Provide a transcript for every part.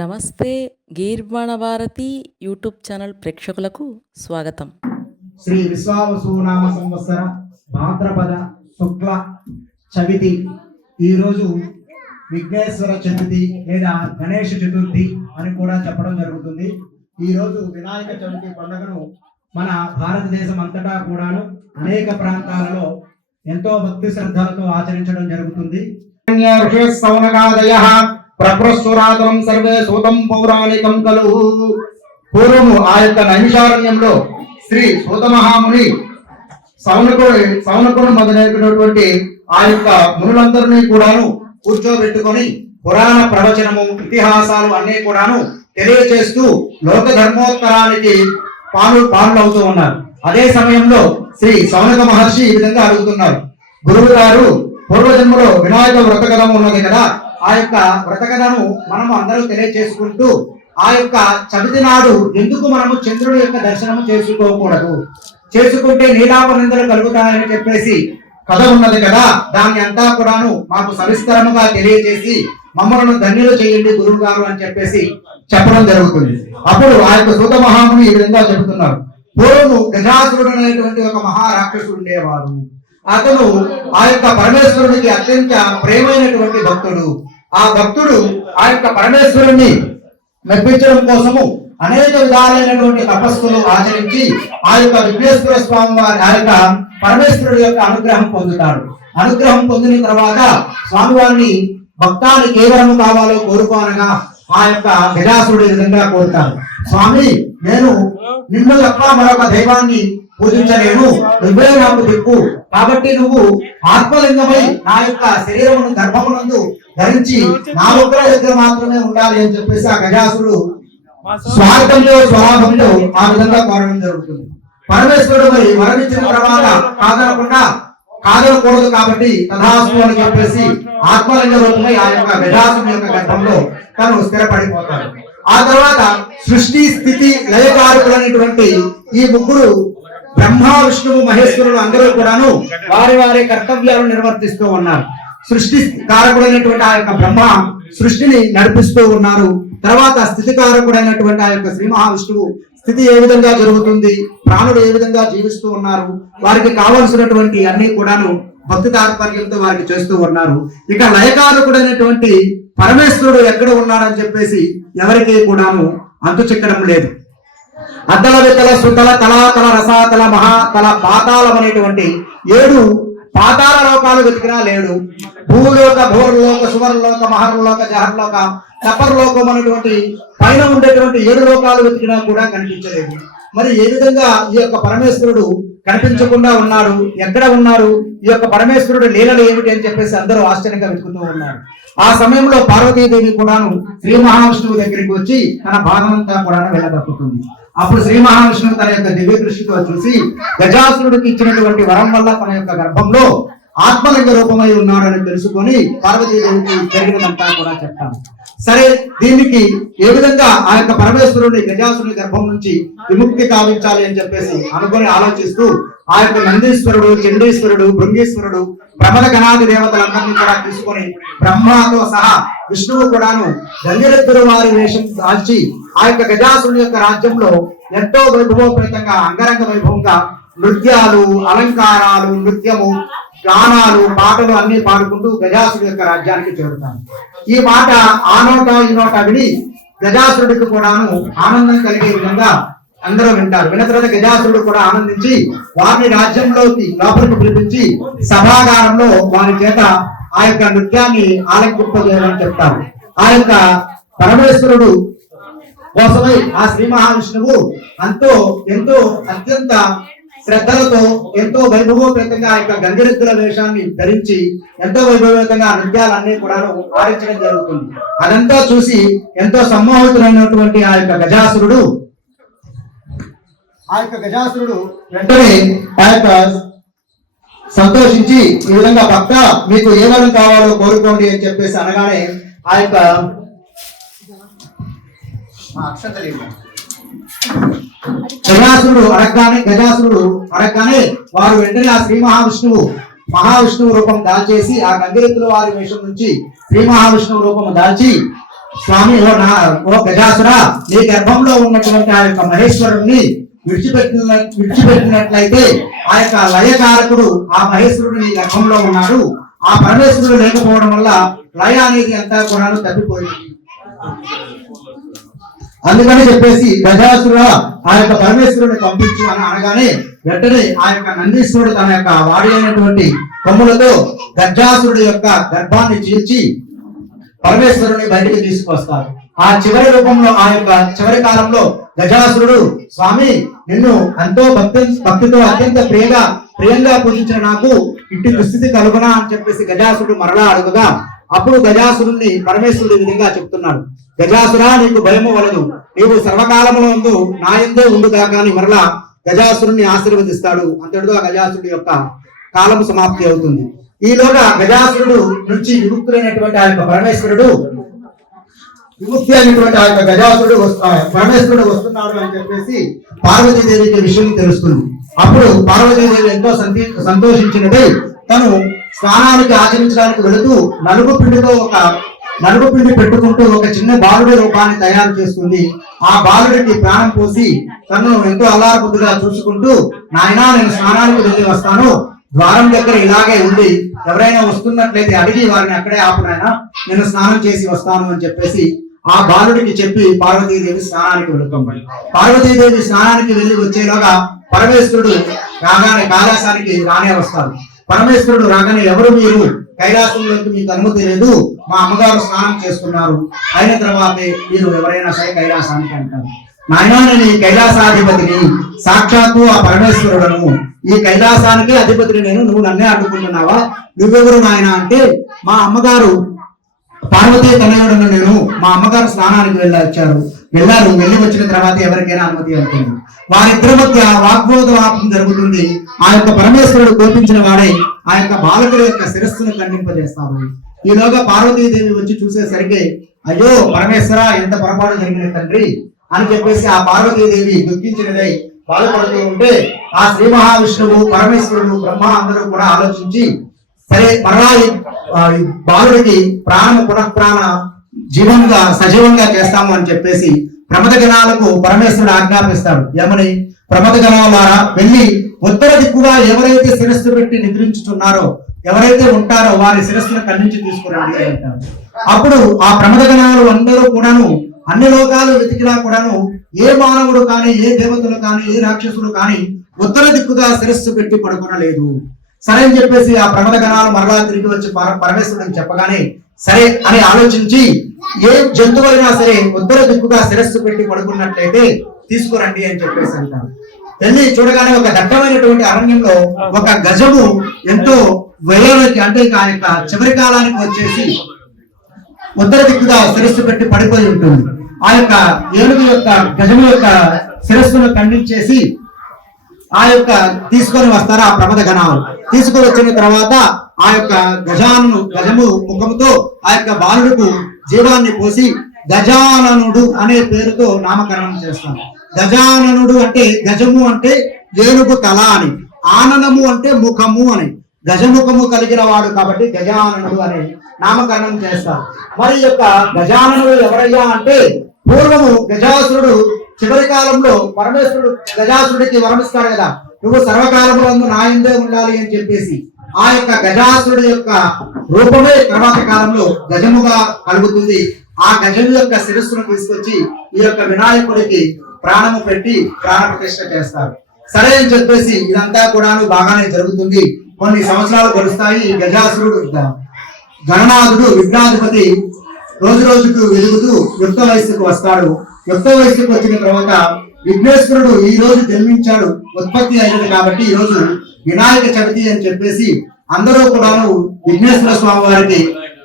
నమస్తే గీర్వాణ Bharati YouTube channel ప్రేక్షకులకు స్వాగతం. శ్రీ విశ్వావసునామ సంవత్సర భాద్రపద శుక్ల చవితి. ఈరోజు విఘ్నేశ్వర చతుర్థి లేదా గణేష చతుర్థి అని కూడా చెప్పడం జరుగుతుంది. ఈరోజు వినాయక చవితి పండుగను మన భారతదేశం అంతటా కూడాను అనేక ప్రాంతాలలో ఎంతో భక్తి శ్రద్ధలతో ఆచరించడం జరుగుతుంది. సౌనగాదయ సర్వే సూతం పౌరాణికం కలు పూర్వము ఆ యొక్క నైమిషారణ్యంలో శ్రీ సూత మహాముని సౌనకుడు సౌనకుడు మొదలైనటువంటి ఆ యొక్క మునులందరినీ కూడాను కూర్చోబెట్టుకొని పురాణ ప్రవచనము ఇతిహాసాలు అన్నీ కూడాను తెలియచేస్తూ లోక ధర్మోత్తరానికి పాలు పాలులవుతూ ఉన్నారు. అదే సమయంలో శ్రీ సౌనక మహర్షి ఈ విధంగా అడుగుతున్నారు. గురువు గారు పూర్వజన్మలో వినాయక వ్రతకథం ఉన్నది కదా ఆ యొక్క వ్రతకథను మనము అందరూ తెలియచేసుకుంటూ ఆ యొక్క చవితి నాడు ఎందుకు మనము చంద్రుడి యొక్క దర్శనము చేసుకోకూడదు? చేసుకుంటే నీలాపనందలు కలుగుతాయని చెప్పేసి కథ ఉన్నది కదా? దాన్ని అంతా కూడాను మాకు సవిస్తరముగా తెలియజేసి మమ్మలను ధన్యులు చేయండి గురువు గారు అని చెప్పేసి చెప్పడం జరుగుతుంది. అప్పుడు ఆ యొక్క సూత మహాముని ఈ విధంగా చెబుతున్నారు. పూర్వము గజాసురుడు అనేటువంటి ఒక మహారాక్షసుడు ఉండేవాడు. అతను ఆ యొక్క పరమేశ్వరుడికి అత్యంత ప్రేమైనటువంటి భక్తుడు. ఆ భక్తుడు ఆ యొక్క పరమేశ్వరుణ్ణి మెప్పించడం కోసము అనేక విధాలైనటువంటి తపస్సులు ఆచరించి ఆ యొక్క విఘ్నేశ్వర స్వామి వారి ఆ యొక్క పరమేశ్వరుడు యొక్క అనుగ్రహం పొందుతాడు. అనుగ్రహం పొందిన తర్వాత స్వామివారిని భక్తానికి ఏ వరము కావాలో కోరుకోనగా ఆ యొక్క గజాసురుడు విధంగా కోరుతాడు స్వామి నేను నిన్ను తప్ప మరొక దైవాన్ని పూజించలేను. నువ్వే నాకు దిక్కు కాబట్టి నువ్వు ఆత్మలింగమై నా యొక్క శరీరమును గర్భమునందు ధరించి నా ఒక్కల దగ్గర మాత్రమే ఉండాలి అని చెప్పేసి ఆ గజాసుడు స్వార్థంలో స్వలాభంలో ఆ విధంగా కోరడం జరుగుతుంది. పరమేశ్వరుడు మరి మరణించిన తర్వాత కాదనకుండా కాదనకూడదు కాబట్టి తథాస్తు అని చెప్పేసి ఆత్మలింగ రూపమై ఆ యొక్క గజాసుని యొక్క గర్భంలో తను స్థిరపడిపోతాడు. ఆ తర్వాత సృష్టి స్థితి లయకారకులైనటువంటి ఈ ముగ్గురు బ్రహ్మ విష్ణువు మహేశ్వరులు అందరూ కూడాను వారి వారి కర్తవ్యాలను నిర్వర్తిస్తూ ఉన్నారు. సృష్టి కారకుడైనటువంటి ఆ యొక్క బ్రహ్మ సృష్టిని నడిపిస్తూ ఉన్నారు. తర్వాత స్థితి కారకుడైనటువంటి ఆ యొక్క శ్రీ మహావిష్ణువు స్థితి ఏ విధంగా జరుగుతుంది ప్రాణులు ఏ విధంగా జీవిస్తూ ఉన్నారు వారికి కావలసినటువంటి అన్ని కూడాను భక్తి తాత్పర్యంతో వారికి చేస్తూ ఉన్నారు. ఇక లయకారకుడైనటువంటి పరమేశ్వరుడు ఎక్కడ ఉన్నాడని చెప్పేసి ఎవరికి కూడాను అంతు చిక్కడం లేదు. అద్దల విత్తల శుద్ధల తలాతల రసాతల మహాతల పాతాళం అనేటువంటి ఏడు పాతాల లోకాలు వెతికినా లేడు. భూలోక భూర్లోక సువర్లోక మహర్లోక జహర్లోక తపర్లోకం అనేటువంటి పైన ఉండేటువంటి ఏడు లోకాలు వెతికినా కూడా కనిపించలేదు. మరి ఏ విధంగా ఈ యొక్క పరమేశ్వరుడు కనిపించకుండా ఉన్నాడు ఎక్కడ ఉన్నారు? ఈ యొక్క పరమేశ్వరుడు లీలలు ఏమిటి అని చెప్పేసి అందరూ ఆశ్చర్యంగా వెతుకుతూ ఉన్నారు. ఆ సమయంలో పార్వతీదేవి కూడాను శ్రీ మహావిష్ణువు దగ్గరికి వచ్చి తన భాగమంతా కూడా వెళ్ళదప్పుతుంది అప్పుడు శ్రీ మహావిష్ణువు తన యొక్క దివ్య దృష్టితో చూసి గజాసురుడికి ఇచ్చినటువంటి వరం వల్ల తన యొక్క గర్భంలో ఆత్మలింగ రూపమై ఉన్నాడని తెలుసుకొని పార్వతీదేవికి జరిగినదంతా కూడా చెప్తాను. సరే దీనికి ఏ విధంగా ఆ యొక్క పరమేశ్వరుని గజాసురుని గర్భం నుంచి విముక్తి కావించాలి అని చెప్పేసి అనుకుని ఆలోచిస్తూ ఆ యొక్క నందీశ్వరుడు చండీశ్వరుడు భృంగీశ్వరుడు ప్రమద గణాది దేవతలందరినీ కూడా తీసుకొని బ్రహ్మతో సహా విష్ణువు కూడాను గంగిరెద్దురు వారి వేషం దాల్చి ఆ యొక్క గజాసురుని యొక్క రాజ్యంలో ఎంతో వైభవోపేతంగా అంగరంగ వైభవంగా నృత్యాలు అలంకారాలు నృత్యము గానాలు పాటలు అన్ని పాడుకుంటూ గజాసుడి యొక్క రాజ్యానికి చేరుతాను. ఈ మాట ఆ నోట ఈ నోట విని గజాసురుడికి కూడాను ఆనందం కలిగే విధంగా అందరూ వింటారు. విన్న తర్వాత గజాసురుడు కూడా ఆనందించి వారిని రాజ్యంలోకి లోపలికి పిలిపించి సభాగారంలో వారి చేత ఆ యొక్క నృత్యాన్ని ఆలంకింపజేయమని చెప్తారు. ఆ యొక్క పరమేశ్వరుడు కోసమై ఆ శ్రీ మహావిష్ణువు ఎంతో ఎంతో అత్యంత శ్రద్ధలతో ఎంతో వైభవోపేతంగా ఆ యొక్క గంగిరెద్దుల వేషాన్ని ధరించి ఎంతో వైభవోపేతంగా ఆ నృత్యాలన్నీ కూడా ఆడించడం జరుగుతుంది. అదంతా చూసి ఎంతో సమ్మోహితులైనటువంటి ఆ యొక్క గజాసురుడు ఆ యొక్క గజాసురుడు వెంటనే ఆ యొక్క సంతోషించి ఈ విధంగా భక్త మీకు ఏ వరం కావాలో కోరుకోండి అని చెప్పేసి అనగానే ఆ యొక్క అక్షంతలు గజాసురుడు అడగగానే గజాసురుడు అడగగానే వారు వెంటనే ఆ శ్రీ మహావిష్ణువు మహావిష్ణువు రూపం దాల్చేసి ఆ గంగిరెత్తుల వారి వేషం నుంచి శ్రీ మహావిష్ణువు రూపం దాల్చి స్వామి ఓ నా ఓ గజాసుర నీ గర్భంలో ఉన్నటువంటి ఆ యొక్క మహేశ్వరుణ్ణి విడిచిపెట్టిన విడిచిపెట్టినట్లయితే ఆ యొక్క లయకారకుడు ఆ మహేశ్వరుడు నీ గర్భంలో ఉన్నాడు. ఆ పరమేశ్వరుడు లేకపోవడం వల్ల లయ అనేది అంతా కూడా తప్పిపోయింది. అందుకని చెప్పేసి గజాసుర ఆ యొక్క పరమేశ్వరుని పంపించు అని అనగానే వెంటనే ఆ యొక్క నందీశ్వరుడు తన యొక్క వాడి అయినటువంటి కొమ్ములతో గజాసురుడి యొక్క గర్భాన్ని చీల్చి పరమేశ్వరుని బయటికి తీసుకొస్తారు ఆ చివరి రూపంలో ఆ యొక్క చివరి కాలంలో గజాసురుడు స్వామి నిన్ను ఎంతో భక్తి భక్తితో అత్యంత ప్రియగా ప్రియంగా పూజించిన నాకు ఇట్టి దుస్థితి కలుగునా అని చెప్పేసి గజాసురుడు మరలా అడుగుగా అప్పుడు గజాసురుణ్ణి పరమేశ్వరుడు విధంగా చెప్తున్నాడు. గజాసురా నీకు భయము వలదు. నీవు సర్వకాలము నా ఎందే ఉండు కాక అని మరలా గజాసురుణ్ణి ఆశీర్వదిస్తాడు. అంతటితో ఆ గజాసురుడి యొక్క కాలము సమాప్తి అవుతుంది. ఈలోగా గజాసురుడు నుంచి విముక్తులైనటువంటి ఆ యొక్క పరమేశ్వరుడు విముక్తి అయినటువంటి ఆ యొక్క గజాసురుడు పరమేశ్వరుడు వస్తున్నాడు అని చెప్పేసి పార్వతీదేవికి విషయం తెలుస్తుంది. అప్పుడు పార్వతీదేవి ఎంతో సంతి తను స్నానానికి ఆచరించడానికి వెళుతూ నలుగు పిండితో ఒక నలుగు పిండి పెట్టుకుంటూ ఒక చిన్న బాలుడి రూపాన్ని తయారు చేస్తుంది. ఆ బాలుడికి ప్రాణం పోసి తను ఎంతో అల్లారబుద్ధిగా చూసుకుంటూ నాయనా నేను స్నానానికి వెళ్ళి వస్తాను. ద్వారం దగ్గర ఇలాగే ఉంది ఎవరైనా వస్తున్నట్లయితే అడిగి వారిని అక్కడే ఆపునైనా నేను స్నానం చేసి వస్తాను అని చెప్పేసి ఆ బాలుడికి చెప్పి పార్వతీదేవి స్నానానికి వెళుతుంది పార్వతీదేవి స్నానానికి వెళ్ళి వచ్చేలోగా పరమేశ్వరుడు రాగానే కైలాసానికి రానే వస్తారు పరమేశ్వరుడు రాగానే ఎవరు మీరు? కైలాసంలోకి మీకు అనుమతి లేదు. మా అమ్మగారు స్నానం చేస్తున్నారు. అయిన తర్వాతే మీరు ఎవరైనా సరే కైలాసానికి అంటారు. నాయనా నేను ఈ కైలాసాధిపతిని సాక్షాత్తు ఆ పరమేశ్వరుడను. ఈ కైలాసానికి అధిపతిని నేను నువ్వు నన్నే అడ్డుకుంటున్నావా? నువ్వెవరు నాయన అంటే మా అమ్మగారు పార్వతీ తనయుడను నేను మా అమ్మగారు స్నానానికి వెళ్ళి వచ్చారు వెళ్ళారు. వెళ్ళి వచ్చిన తర్వాత ఎవరికైనా అనుమతి అవుతుంది. వారిద్దరి మధ్య వాగ్బోధవాపం జరుగుతుంది. ఆ యొక్క పరమేశ్వరుడు కోపించిన వాడే ఆ యొక్క బాలకుడి యొక్క శిరస్సును ఖండింపజేస్తాడు. ఈలోగా పార్వతీదేవి వచ్చి చూసేసరికి అయ్యో పరమేశ్వర ఎంత పొరపాటు జరిగిన తండ్రి అని చెప్పేసి ఆ పార్వతీదేవి దుఃఖించినదై బాధపడుతూ ఉంటే ఆ శ్రీ మహావిష్ణువు పరమేశ్వరుడు బ్రహ్మ అందరూ కూడా ఆలోచించి సరే పర్వాలి బాలుడికి ప్రాణం పునఃప్రాణ జీవంగా సజీవంగా చేస్తాము అని చెప్పేసి ప్రమద గణాలకు పరమేశ్వరుడు ఆజ్ఞాపిస్తాడు. ఏమని? ప్రమద ద్వారా వెళ్ళి ఉత్తర దిక్కుగా ఎవరైతే శిరస్సు పెట్టి నిద్రించుతున్నారో ఎవరైతే ఉంటారో వారి శిరస్సును ఖండించి తీసుకురండి అంటారు అప్పుడు ఆ ప్రమద గణాలు అందరూ కూడాను అన్ని లోకాలు వెతికినా కూడాను ఏ మానవుడు కానీ ఏ దేవతలు కానీ ఏ రాక్షసులు కానీ ఉత్తర దిక్కుగా శిరస్సు పెట్టి పడుకునలేదు. సరే అని చెప్పేసి ఆ ప్రమద గణాలు మరలా తిరిగి వచ్చి పర- పరమేశ్వరుడికి చెప్పగానే సరే అని ఆలోచించి ఏ జంతువైనా సరే ఉత్తర దిక్కుగా శిరస్సు పెట్టి పడుకున్నట్లయితే తీసుకురండి అని చెప్పేసి అంటారు. వెళ్ళి చూడగానే ఒక దట్టమైనటువంటి అరణ్యంలో ఒక గజము ఎంతో వ్యయానికి అంటే ఆ యొక్క చివరి కాలానికి వచ్చేసి ఉత్తర దిక్కుగా శిరస్సు పెట్టి పడిపోయి ఉంటుంది. ఆ యొక్క ఏనుగు యొక్క గజము యొక్క శిరస్సును ఖండించేసి ఆ యొక్క తీసుకొని వస్తారు ఆ ప్రమద గణాలు. తీసుకొని వచ్చిన తర్వాత ఆ యొక్క గజాను గజము ముఖముతో ఆ యొక్క బాలుడుకు జీవాన్ని పోసి గజాననుడు అనే పేరుతో నామకరణం చేస్తాం. గజాననుడు అంటే గజము అంటే ఏనుగు తల అని ఆననము అంటే ముఖము అని. గజముఖము కలిగిన వాడు కాబట్టి గజాననుడు అని నామకరణం చేస్తారు మరి యొక్క గజాననుడు ఎవరయ్యా అంటే పూర్వము గజాసురుడు చివరి కాలంలో పరమేశ్వరుడు గజాసురుడికి వరమిస్తాడు కదా. నువ్వు సర్వకాలంలో నాయందే ఉండాలి అని చెప్పేసి ఆ యొక్క గజాసురుడు యొక్క రూపమే తర్వాత కాలంలో గజముగా కలుగుతుంది. ఆ గజము యొక్క శిరస్సును తీసుకొచ్చి ఈ యొక్క వినాయకుడికి ప్రాణము పెట్టి ప్రాణప్రతిష్ఠ చేస్తారు. సరే అని చెప్పేసి ఇదంతా కూడాను బాగానే జరుగుతుంది. కొన్ని సంవత్సరాలు గడుస్తాయి ఈ గజాసురుడు గణనాథుడు విఘ్నాధిపతి రోజు రోజుకు వెలుగుతూ యుక్త వయస్సుకు వస్తాడు. యుక్త వయస్సుకు వచ్చిన తర్వాత విఘ్నేశ్వరుడు ఈ రోజు జన్మించాడు ఉత్పత్తి అయినది కాబట్టి ఈ రోజు వినాయక చవితి అని చెప్పేసి అందరూ కూడాను విఘ్నేశ్వర స్వామి వారికి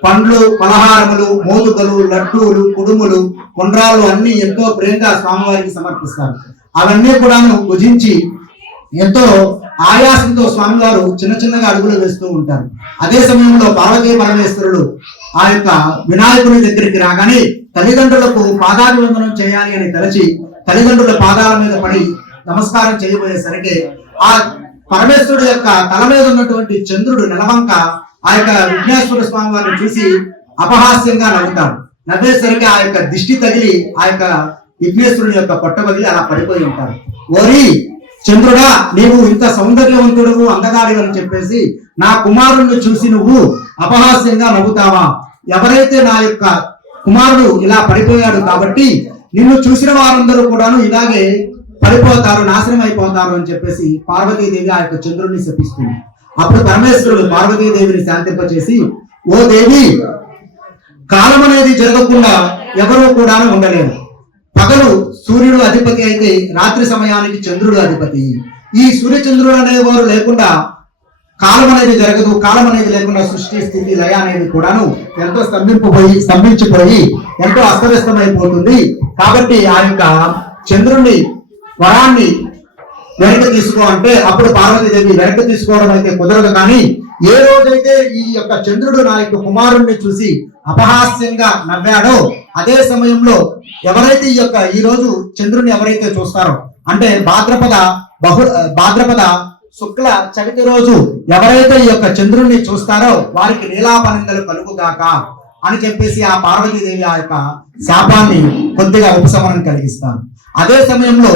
పండ్లు పలహారములు మోదుకలు లడ్డూలు కుడుములు కుండ్రాలు అన్ని ఎంతో ప్రేమగా స్వామివారికి సమర్పిస్తారు. అవన్నీ కూడాను భుజించి ఎంతో ఆయాసంతో స్వామివారు చిన్న చిన్నగా అడుగులు వేస్తూ ఉంటారు. అదే సమయంలో పార్వతీ పరమేశ్వరుడు ఆ యొక్క వినాయకుడి దగ్గరికి రాగానే తల్లిదండ్రులకు పాదాభివందనం చేయాలి అని తలచి తల్లిదండ్రుల పాదాల మీద పడి నమస్కారం చేయబోయేసరికి ఆ పరమేశ్వరుడు యొక్క తల మీద ఉన్నటువంటి చంద్రుడు నెలవంక ఆ యొక్క విఘ్నేశ్వర స్వామి వారిని చూసి అపహాస్యంగా నవ్వుతాడు నవ్వేసరికి ఆ యొక్క దిష్టి తగిలి ఆ యొక్క విఘ్నేశ్వరుని యొక్క పొట్ట పగిలి అలా పడిపోయి ఉంటారు. ఓరి చంద్రుడా నీవు ఇంత సౌందర్యవంతుడు అందగాడి అని చెప్పేసి నా కుమారుణ్ణి చూసి నువ్వు అపహాస్యంగా నవ్వుతావా? ఎవరైతే నా యొక్క కుమారుడు ఇలా పడిపోయాడు కాబట్టి నిన్ను చూసిన వారందరూ కూడాను ఇలాగే పడిపోతారు నాశనం అయిపోతారు అని చెప్పేసి పార్వతీదేవి ఆ యొక్క చంద్రుడిని శపిస్తుంది. అప్పుడు పరమేశ్వరుడు పార్వతీదేవిని శాంతింపచేసి ఓ దేవి కాలం అనేది జరగకుండా ఎవరూ కూడాను ఉండలేరు. పగలు సూర్యుడు అధిపతి అయితే రాత్రి సమయానికి చంద్రుడు అధిపతి. ఈ సూర్యచంద్రుడు అనేవారు లేకుండా కాలం అనేది జరగదు కాలం అనేది లేకుండా సృష్టి స్థితి లయ అనేది కూడాను ఎంతో స్తంభించిపోయి స్తంభించిపోయి ఎంతో అస్తవ్యస్తమైపోతుంది. కాబట్టి ఆ యొక్క చంద్రుణ్ణి వరాన్ని వెనక్కి తీసుకో అంటే అప్పుడు పార్వతీదేవి వెనక్కి తీసుకోవడం అయితే కుదరదు. కానీ ఏ రోజైతే ఈ యొక్క చంద్రుడు నా యొక్క కుమారుణ్ణి చూసి అపహాస్యంగా నవ్వాడో అదే సమయంలో ఎవరైతే ఈ యొక్క ఈ రోజు చంద్రుని ఎవరైతే చూస్తారో అంటే భాద్రపద బహు భాద్రపద శుక్ల చవితి రోజు ఎవరైతే ఈ యొక్క చంద్రుణ్ణి చూస్తారో వారికి నీలాపనిందలు కలుగుగాక అని చెప్పేసి ఆ పార్వతీదేవి ఆ యొక్క శాపాన్ని కొద్దిగా ఉపశమనం కలిగిస్తారు అదే సమయంలో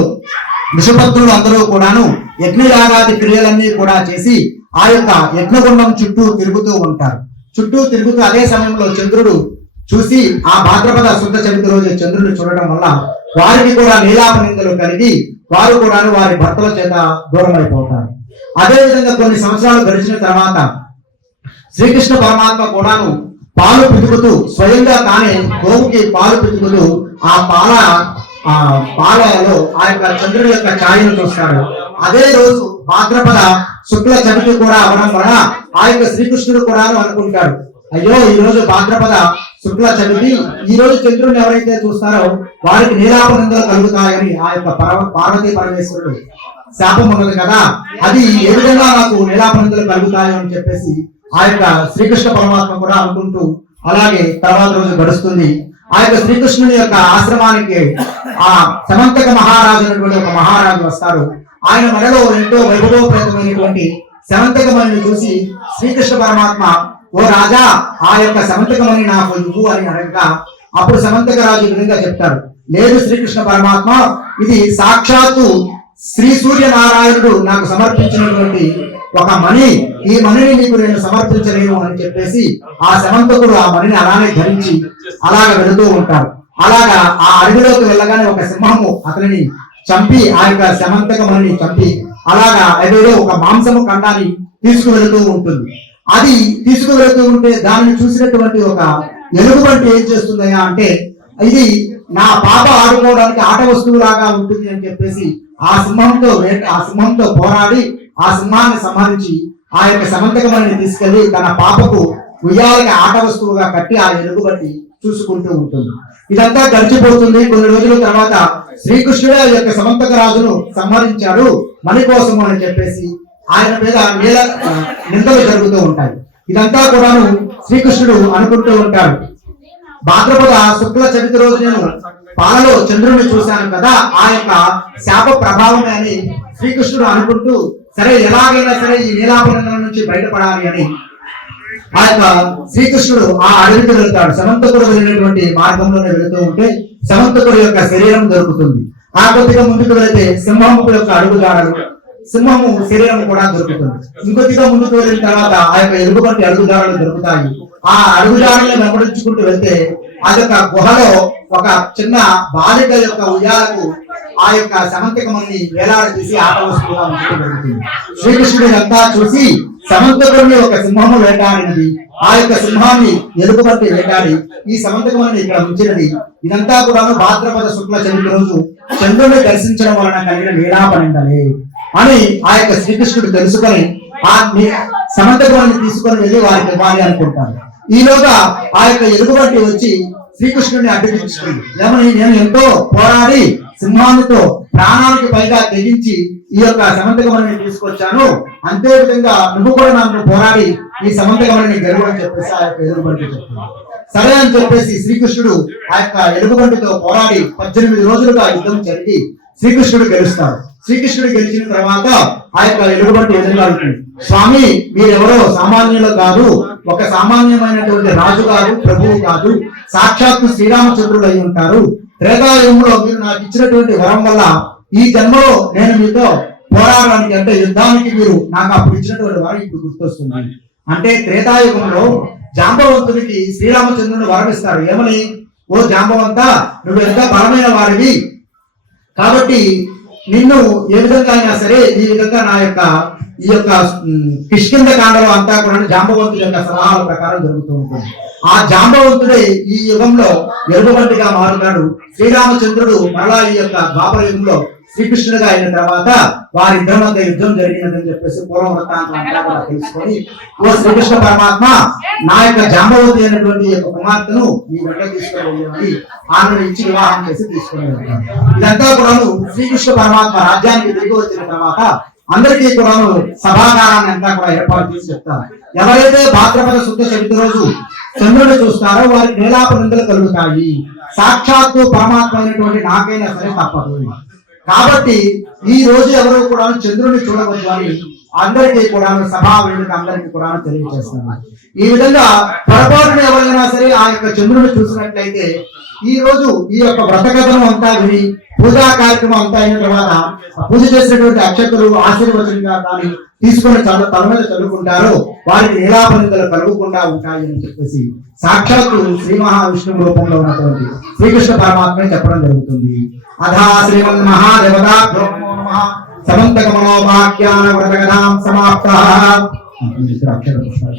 విషభక్తులు అందరూ కూడాను యజ్ఞయాగాది క్రియలన్నీ కూడా చేసి ఆ యొక్క యజ్ఞగుండం చుట్టూ తిరుగుతూ ఉంటారు. చుట్టూ తిరుగుతూ అదే సమయంలో చంద్రుడు చూసి ఆ భాద్రపద శుద్ధ చవితి రోజు చంద్రుడిని చూడటం వల్ల వారికి కూడా నీలాపనిందలు కలిగి వారు కూడాను వారి భర్తల చేత దూరం అయిపోతారు అదే విధంగా కొన్ని సంవత్సరాలు గడిచిన తర్వాత శ్రీకృష్ణ పరమాత్మ కూడాను పాలు పితుకుతూ స్వయంగా తానే గోవుకి పాలు పితుకుతూ ఆ పాల ఆ బాలయలో ఆ యొక్క చంద్రుడి యొక్క ఛాయను చూస్తాడు. అదే రోజు భాద్రపద శుక్ల చవితి కూడా అవడం వలన ఆ యొక్క శ్రీకృష్ణుడు కూడా అనుకుంటాడు. అయ్యో ఈ రోజు భాద్రపద శుక్ల చవితి ఈ రోజు చంద్రుడిని ఎవరైతే చూస్తారో వారికి నీలాపనందలు కలుగుతాయని ఆ యొక్క పరమ పార్వతీ పరమేశ్వరుడు శాపం ఉన్నది కదా? అది ఏ విధంగా నాకు నీలాపనందలు కలుగుతాయో అని చెప్పేసి ఆ యొక్క శ్రీకృష్ణ పరమాత్మ కూడా అనుకుంటూ అలాగే తర్వాత రోజు గడుస్తుంది. ఆ యొక్క శ్రీకృష్ణుని యొక్క ఆశ్రమానికి ఆ సమంతక మహారాజు అనేటువంటి ఒక మహారాజు వస్తారు ఆయన మనలో ఎంతో వైభవోపేతమైనటువంటి సమంతకమణిని చూసి శ్రీకృష్ణ పరమాత్మ ఓ రాజా ఆ యొక్క సమంతకమణి నాకు ఇవ్వు అని అడగగా అప్పుడు సమంతక రాజు విధంగా చెప్తారు లేదు శ్రీకృష్ణ పరమాత్మ ఇది సాక్షాత్తు శ్రీ సూర్యనారాయణుడు నాకు సమర్పించినటువంటి ఒక మణి ఈ మణిని నీకు నేను సమర్పించలేను అని చెప్పేసి ఆ సమంతకుడు ఆ మణిని అలానే ధరించి అలాగ వెళుతూ ఉంటారు అలాగా ఆ అడవిలోకి వెళ్ళగానే ఒక సింహము అతనిని చంపి ఆ యొక్క సమంతక మణిని చంపి అలాగా అడవిలో ఒక మాంసము ఖండాన్ని తీసుకువెళుతూ ఉంటుంది. అది తీసుకువెళుతూ ఉంటే దానిని చూసినటువంటి ఒక ఎలుగుబంటి ఏం చేస్తుందయ్యా అంటే ఇది నా పాప ఆడుకోవడానికి ఆట వస్తువులాగా ఉంటుంది అని చెప్పేసి ఆ సింహంతో ఆ సింహంతో పోరాడి ఆ సింహాన్ని సంహరించి ఆ యొక్క సమంతకమని తీసుకెళ్ళి తన పాపకు ఉయ్యాలకి ఆట వస్తువుగా కట్టి ఆ బట్టి చూసుకుంటూ ఉంటుంది. ఇదంతా గడిచిపోతుంది. కొన్ని రోజుల తర్వాత శ్రీకృష్ణుడే ఆ యొక్క సమంతక రాజును సంహరించాడు. మణి కోసము అని చెప్పేసి ఆయన మీద నేల నిందలు జరుగుతూ ఉంటాయి. ఇదంతా కూడాను శ్రీకృష్ణుడు అనుకుంటూ ఉంటాడు. భాద్రపద శుక్ల చవితి రోజు నేను పాలలో చంద్రుడిని చూశాను కదా ఆ యొక్క శాప ప్రభావమే అని శ్రీకృష్ణుడు అనుకుంటూ సరే ఎలాగైనా సరే ఈ నీలాభరణం నుంచి బయటపడాలి అని ఆ యొక్క శ్రీకృష్ణుడు ఆ అడవికి వెళ్తాడు. సమంతకుడు వెళ్ళినటువంటి మార్గంలోనే వెళుతూ ఉంటే సమంతకుడు యొక్క శరీరం దొరుకుతుంది. ఆ కొద్దిగా ముందుకు వెళితే సింహము యొక్క అడుగుజాడలు సింహము శరీరం కూడా దొరుకుతుంది. ఇంకొద్దిగా ముందుకు వెళ్ళిన తర్వాత ఆ యొక్క ఎలుగుబంటి అడుగుజాడలు దొరుకుతాయి. ఆ అడుగుజాడలను వెంబడించుకుంటూ వెళ్తే ఆ యొక్క గుహలో ఒక చిన్న బాలిక యొక్క ఉయ్యాలకు ఆ యొక్క సమంతకమని వేలాడదీసి ఆట వస్తువుగా ఉంచడం జరుగుతుంది. శ్రీకృష్ణుడు చూసి సమంతకుడిని ఒక సింహము వేటాడినది. ఆ యొక్క సింహాన్ని ఎలుగుబంటి వేటాడి ఈ సమంతకమని ఇక్కడ ఉంచినది. ఇదంతా కూడా భాద్రపద శుక్ల చంద్రుడి రోజు చంద్రుడిని దర్శించడం వలన కలిగిన లీలాపనిందలే అని ఆ యొక్క శ్రీకృష్ణుడు తెలుసుకొని ఆ ని- సమంతకమని తీసుకొని వెళ్ళి వారికి ఇవ్వాలి అనుకుంటారు. ఈలోగా ఆ యొక్క ఎలుగుబంటి వచ్చి శ్రీకృష్ణుడిని అడ్డగించుకుంది ఏమని? నేను ఎంతో పోరాడి సింహానితో ప్రాణానికి పైగా తెగించి ఈ యొక్క సమంతకమని తీసుకొచ్చాను. అంతే విధంగా నువ్వు కూడా నన్ను పోరాడి ఈ సమంతకమని గెలువని చెప్పేసి ఆ యొక్క ఎలుగుబంటి సరే అని చెప్పేసి శ్రీకృష్ణుడు ఆ యొక్క ఎలుగుబంటితో పోరాడి పద్దెనిమిది రోజులుగా యుద్ధం జరిగి శ్రీకృష్ణుడు గెలుస్తాడు. శ్రీకృష్ణుడు గెలిచిన తర్వాత ఆ యొక్క ఎలుగుబంటి ఎదురుగా స్వామి మీరెవరో సామాన్యులు కాదు ఒక సామాన్యమైనటువంటి రాజు కాదు ప్రభువు కాదు సాక్షాత్తు శ్రీరామచంద్రుడు అయి ఉంటారు. త్రేతాయుగంలో మీరు నాకు ఇచ్చినటువంటి వరం వల్ల ఈ జన్మలో నేను మీతో పోరాడడానికి అంటే యుద్ధానికి మీరు నాకు అప్పుడు ఇచ్చినటువంటి వరం ఇప్పుడు గుర్తొస్తున్నాను అంటే త్రేతాయుగంలో జాంబవంతుడికి శ్రీరామచంద్రుని వరమిస్తారు ఏమని? ఓ జాంబవంత నువ్వు ఎంత బలమైన వారివి కాబట్టి నిన్ను ఏ విధంగా అయినా సరే ఈ విధంగా నా యొక్క ఈ యొక్క కిష్కింద కాండలో అంతా కూడా జాంబవంతుడి యొక్క సలహాల ప్రకారం జరుగుతూ ఉంటుంది. ఆ జాంబవంతుడే ఈ యుగంలో ఎలుగుబంటిగా మారుతాడు. శ్రీరామచంద్రుడు మరలా ఈ యొక్క ద్వాపర యుగంలో శ్రీకృష్ణుడిగా అయిన తర్వాత వారిద్దరి మధ్య యుద్ధం జరిగినదని చెప్పేసి పూర్వం వృత్తాంతం తెలుసుకొని ఓ శ్రీకృష్ణ పరమాత్మ నా యొక్క జాంబవతి అయినటువంటి యొక్క కుమార్తెను ఈ వెంట తీసుకొని ఆమెను ఇచ్చి వివాహం చేసి తీసుకొని ఇదంతా కూడాను శ్రీకృష్ణ పరమాత్మ రాజ్యానికి తిరిగి వచ్చిన తర్వాత అందరికీ కూడాను సభాగారాన్ని అంతా కూడా ఏర్పాటు చేసి చెప్తారు. ఎవరైతే భాద్రపద శుద్ధ చవితి రోజు చంద్రుడు చూస్తారో వారికి నీలాప నిందలు కలుగుతాయి. సాక్షాత్తు పరమాత్మ అయినటువంటి నాకైనా సరే తప్పదు. కాబట్టి ఈ రోజు ఎవరు కూడా చంద్రుడిని చూడవద్దు అని అందరికీ కూడా సభా వేదిక అందరికీ కూడా తెలియజేస్తున్నారు ఈ విధంగా పొరపాటున ఎవరైనా సరే ఆ యొక్క చంద్రుడిని చూసినట్లయితే ఈ రోజు ఈ యొక్క వ్రతకథనం అంతా విని పూజా కార్యక్రమం అంతా అయిన తర్వాత పూజ చేసినటువంటి అక్షతులు ఆశీర్వచనంగా కానీ తీసుకుని చాలా తల చదువుకుంటారో వారికి వారికి పనులు కలుగకుండా ఉంటాయి అని చెప్పేసి సాక్షాత్తు శ్రీ మహావిష్ణువు రూపంలో ఉన్నటువంటి శ్రీకృష్ణ పరమాత్మే చెప్పడం జరుగుతుంది. అధా శ్రీమన్ మహాదేవత సమంతక మనోవాక్యాన వ్రతకథాం సమాప్త అక్షర పుష్పాలు